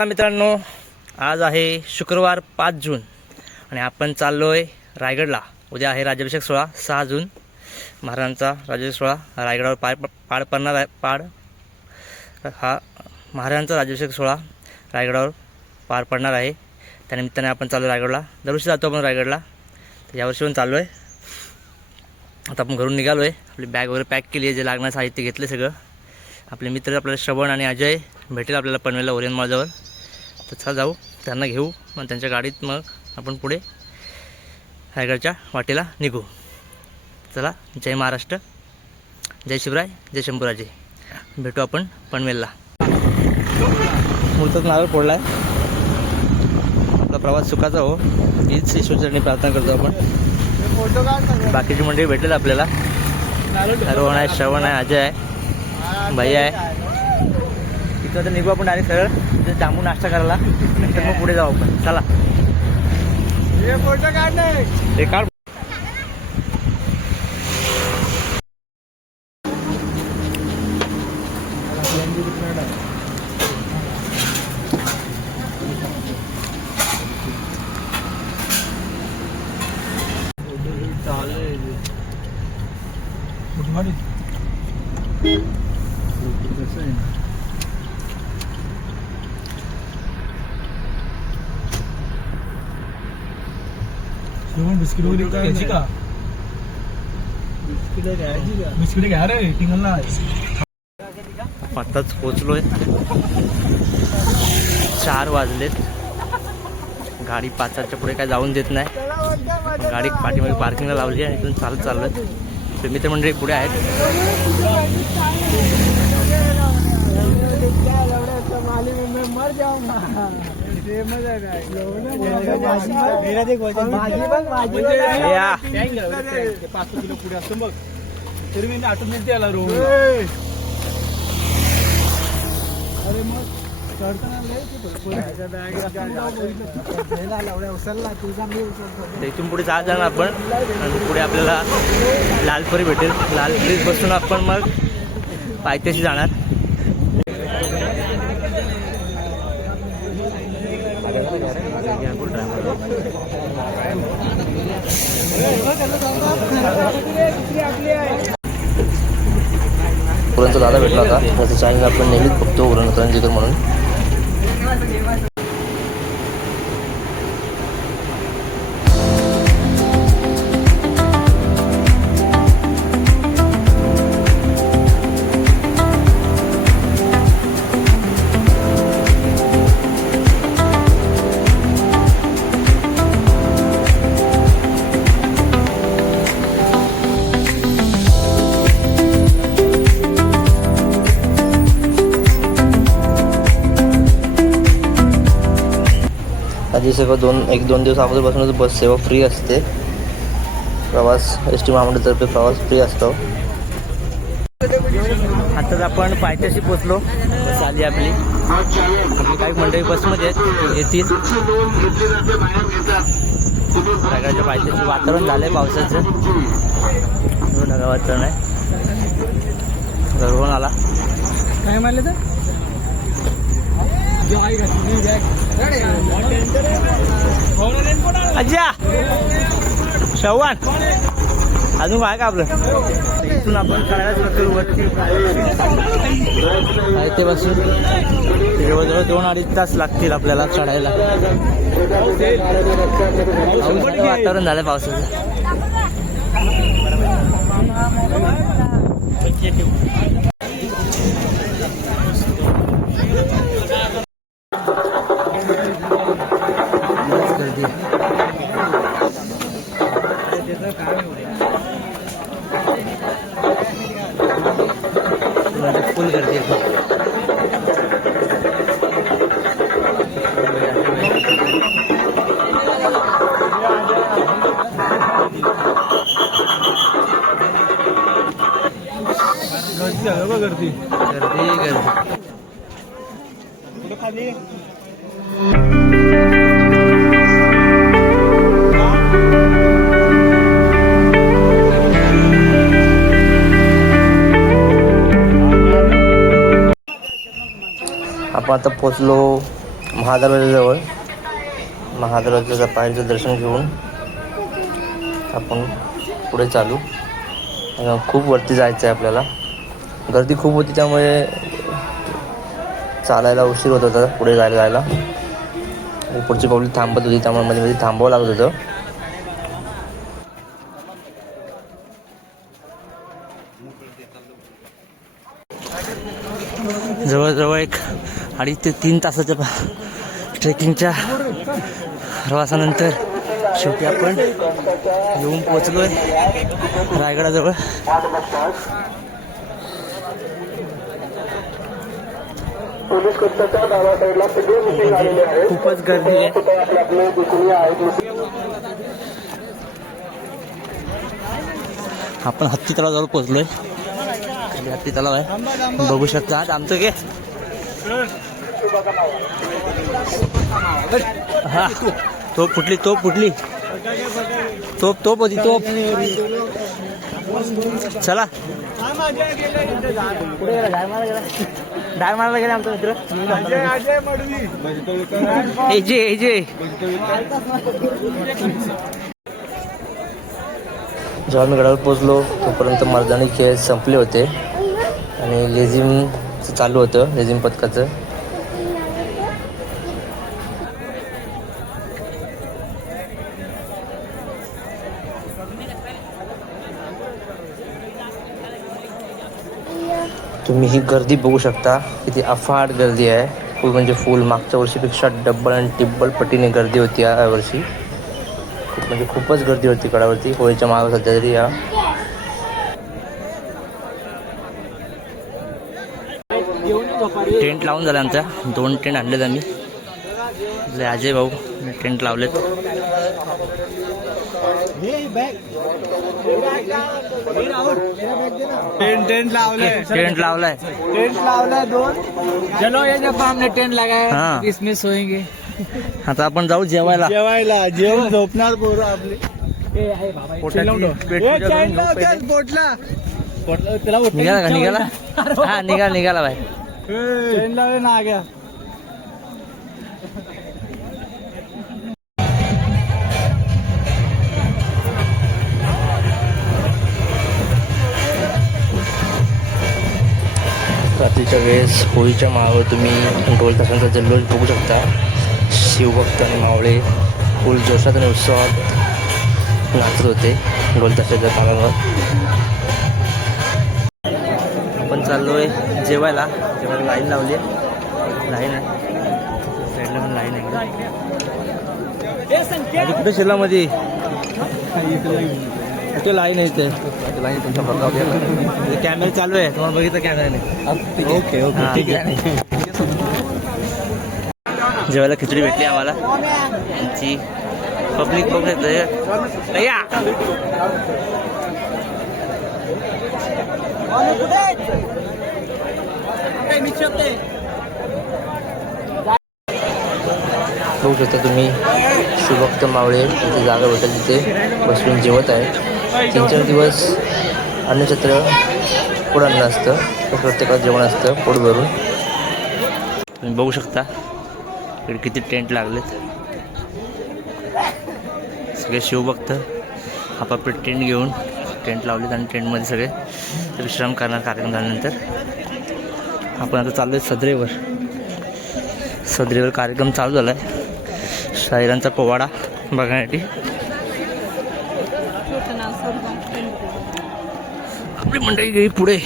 मित्रांनो, आज आहे शुक्रवार 5 जून आणि आपण चाललोय रायगडला. उद्या आहे राज्याभिषेक सोहळा 6 जून. महाराजांचा राज्याभिषेक सोहळा रायगडावर पार पडणार आहे. महाराजांचा राज्याभिषेक सोहळा रायगडावर पार पडणार आहे. त्यानिमित्ताने आपण चाललो रायगडला. दरवर्षी जातो आपण रायगडला, तर यावर्षी पण चाललो आहे. आता आपण घरून निघालो आहे. आपली बॅग वगैरे पॅक केली आहे, जे लागणारं साहित्य घेतले सगळं. आपले मित्र आपल्याला श्रवण आणि अजय भेटेल आपल्याला पनवेलला ओरियन मॉलजवळ. तर चला जाऊ, त्यांना घेऊ, मग त्यांच्या गाडीत मग आपण पुढे रायगडच्या वाटेला निघू. चला, जय महाराष्ट्र, जय शिवराय, जय शंभूराजे. भेटू आपण पनवेलला. मूळचाच नारळ फोडला आहे. आपला प्रवास सुखाचा हो, हीच ईश्वरचरणी प्रार्थना करतो आपण. बाकीची मंडळी भेटेल आपल्याला. रोहन आहे, श्रवण आहे, अजय आहे, भैया आहे. तिथं तर निघू आपण डायरेक्ट सरळ जांबू नाश्ता करायला, नंतर मग पुढे जाऊ आपण. चला, फोटो काढ. काढ. बिस्किट वगैरे घ्यायची का? बिस्किट घ्या रे टिंगलला. आत्ताच पोचलोय, 4 वाजलेत. गाडी 5:00च्या पुढे काय जाऊन देत नाही. गाडी पाठीमागे पार्किंगला लावली आणि इथून चालत चाललोय. मित्रमंडळी पुढे आहेत. ते 5 किलो पुढे असतो बघ, तरी मी ऑटोमॅटिक द्यायला रो. अरे मग इथून पुढे जात जाणार आपण आणि पुढे आपल्याला लालपरी भेटेल. लालपरीत बसून आपण मग पायथ्याशी जाणार. पुरणचा दादा भेटला होता, त्याचं चॅनल आपण नेहमीच बघतो, पुरणकरांजीकर म्हणून. आधी सगळं 1-2 दिवस अगोदरपासूनच बस सेवा फ्री असते. प्रवास एस टी महामंडळातर्फे प्रवास फ्री असतो. आताच आपण पायथ्याशी पोचलो. बस आली आपली. काही मंडळी बसमध्ये येतील. रायगडच्या पायथ्याशी वातावरण झालंय पावसाचं. ढगाळ वातावरण आहे. घरून आला काय म्हणलं तर अच्छा श्रवण अजून काय का आपलं. इथून आपण करायला सुरू वरती ते बसून जवळजवळ 2-2.5 तास लागतील आपल्याला चढायला. वातावरण झालं पावसाचं. फुल गर्दी आहे. गर्दी गर्दी गर्दी खाली. आता पोचलो महादरवाज्याजवळ. महादरवाज्याच्या पायरीचं दर्शन घेऊन आपण पुढे चालू. खूप वरती जायचं आहे आपल्याला. गर्दी खूप होती त्यामुळे चालायला उशीर होत होता पुढे जायला. पुढची पावली थांबत होती त्यामुळे मध्ये थांबावं लागत होतं. जवळजवळ 2.5 ते 3 तासाच्या ट्रेकिंगच्या प्रवासानंतर शेवटी आपण येऊन पोचलोय रायगडाजवळ. खूपच गर्दी आहे. आपण हत्ती तलावाजवळ पोचलोय. खाली हत्ती तलाव आहे, बघू शकता. आज आमचं घे. हा तोप फुटली तोप होती तोप. चला डाय मारायला गेले आमचा मित्र एजे. जेव्हा मी गडावर पोचलो तोपर्यंत मर्दानी खेळ संपले होते आणि लेझिमचं चालू होतं, लेझिम पथकाचं. तुम्ही ही गर्दी बघू शकता, किती अफाट गर्दी आहे. फुल म्हणजे फुल. मागच्या वर्षीपेक्षा डबल आणि टिब्बल पटीने गर्दी होती या वर्षी. म्हणजे खूपच गर्दी होती गडावरती होळीच्या मागे सध्या तरी. या टेंट लावून झाला आमचा. 2 टेंट आणलेत आम्ही. अजय भाऊ टेंट लावलेत. टेंट लावलाय 2. चलो ये जब हमने टेंट लगाया हाँ. इसमें सोएंगे. आता आपण जाऊ जेवायला. जेवण झोपणार पोरं आपले. निघाला हा निघाला बाय. टेंट लावे ना आ गया. रात्रीच्या वेळेस होळीच्या माळावर तुम्ही ढोल ताशांचा जल्लोष बघू शकता. शिवभक्त आणि मावळे फुल जोशात आणि उत्सवात नाचत होते ढोल ताशाच्या तालावर. आपण चाललोय जेवायला. लाईन लावली आहे. लाईन आहे साईडला पण लाईन आहे. कुठे शिलामध्ये कुठे लाईन आहे ते लाईन तुमच्या बघा. कॅमेरा चालू आहे, तुम्हाला बघितलं कॅमेराने. ओके ठीक आहे. जेवायला खिचडी भेटली आम्हाला. आमची पब्लिक बघत बघू शकता तुम्ही. शिवभक्त मावळे तिथे जागा भेटेल तिथे बसून जेवत आहे. 3-4 दिवस अन्नछत्र पोट अन्न असतं, प्रत्येकात जेवण असतं पोट भरून. तुम्ही बघू शकता इकडे किती टेंट लागलेत. सगळे शिवभक्त आपापले टेंट घेऊन टेंट लावलेत आणि टेंटमध्ये सगळे विश्राम करणार कार्यक्रम झाल्यानंतर. आपण आता चाललो आहे सदरेवर कार्यक्रम चालू झाला आहे. शाहिरांचा पोवाडा बघण्यासाठी आपली मंडळी गेली पुढे.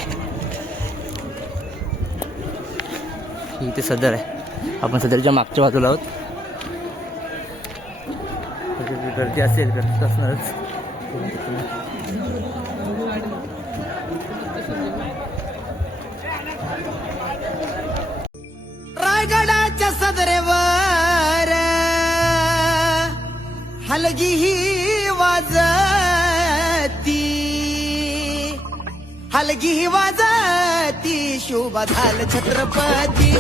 इथे सदर आहे. आपण सदरच्या मागच्या बाजूला आहोत. गर्दी असेल, गर्दी असणारच. रायगडाच्या सदरेवर हलगी ही वाजती, हलगी ही वाजती, शोभा झाल छत्रपती.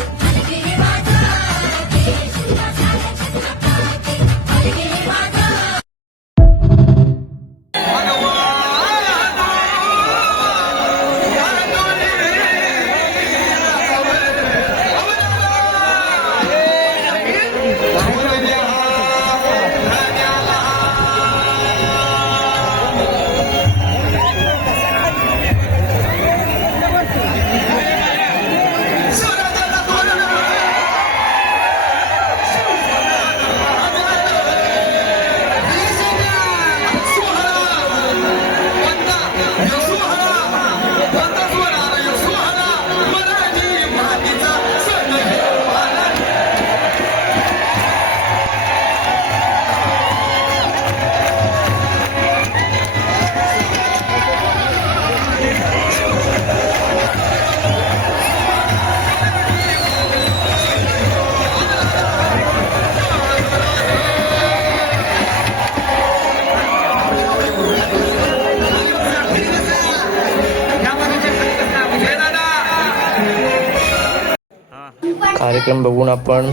कार्यक्रम बघून आपण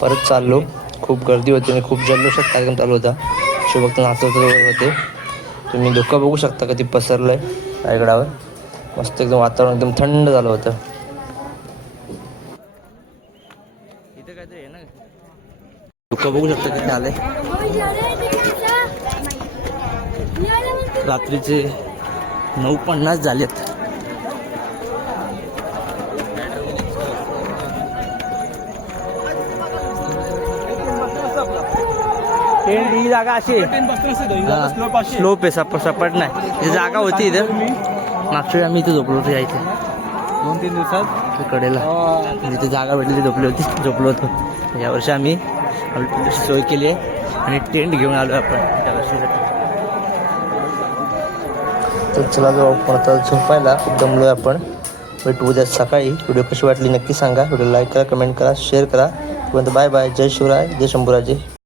परत चाललो. खूप गर्दी होती आणि खूप जल्लोषात कार्यक्रम चालू होता. शिवभक्त नाचत होते. तुम्ही धुकं बघू शकता कधी पसरलं आहे रायगडावर. मस्त एकदम वातावरण एकदम थंड झालं होतं. इथं काहीतरी आहे ना, धुकं बघू शकता किती आलंय. रात्रीचे 9:50 झालेत. टेंट ही जागा अशी स्लोप अशी स्लोप आहे, सपाट नाही. ही जागा होती इथं. मागच्या वेळी आम्ही इथे झोपलो होतो यायचं 2-3 दिवसात कडेला. जिथे जागा भेटली झोपलो होतो. यावर्षी आम्ही आपली सोय केली आहे आणि टेंट घेऊन आलो आपण यावर्षीसाठी. तर चला जाऊ आपण आता झोपायला. खूप दमलो आहे आपण. भेटू उद्या सकाळी. व्हिडिओ कशी वाटली नक्की सांगा. व्हिडिओ लाईक करा, कमेंट करा, शेअर करा. Bye bye. जय शिवराय, जय शंभूराजे.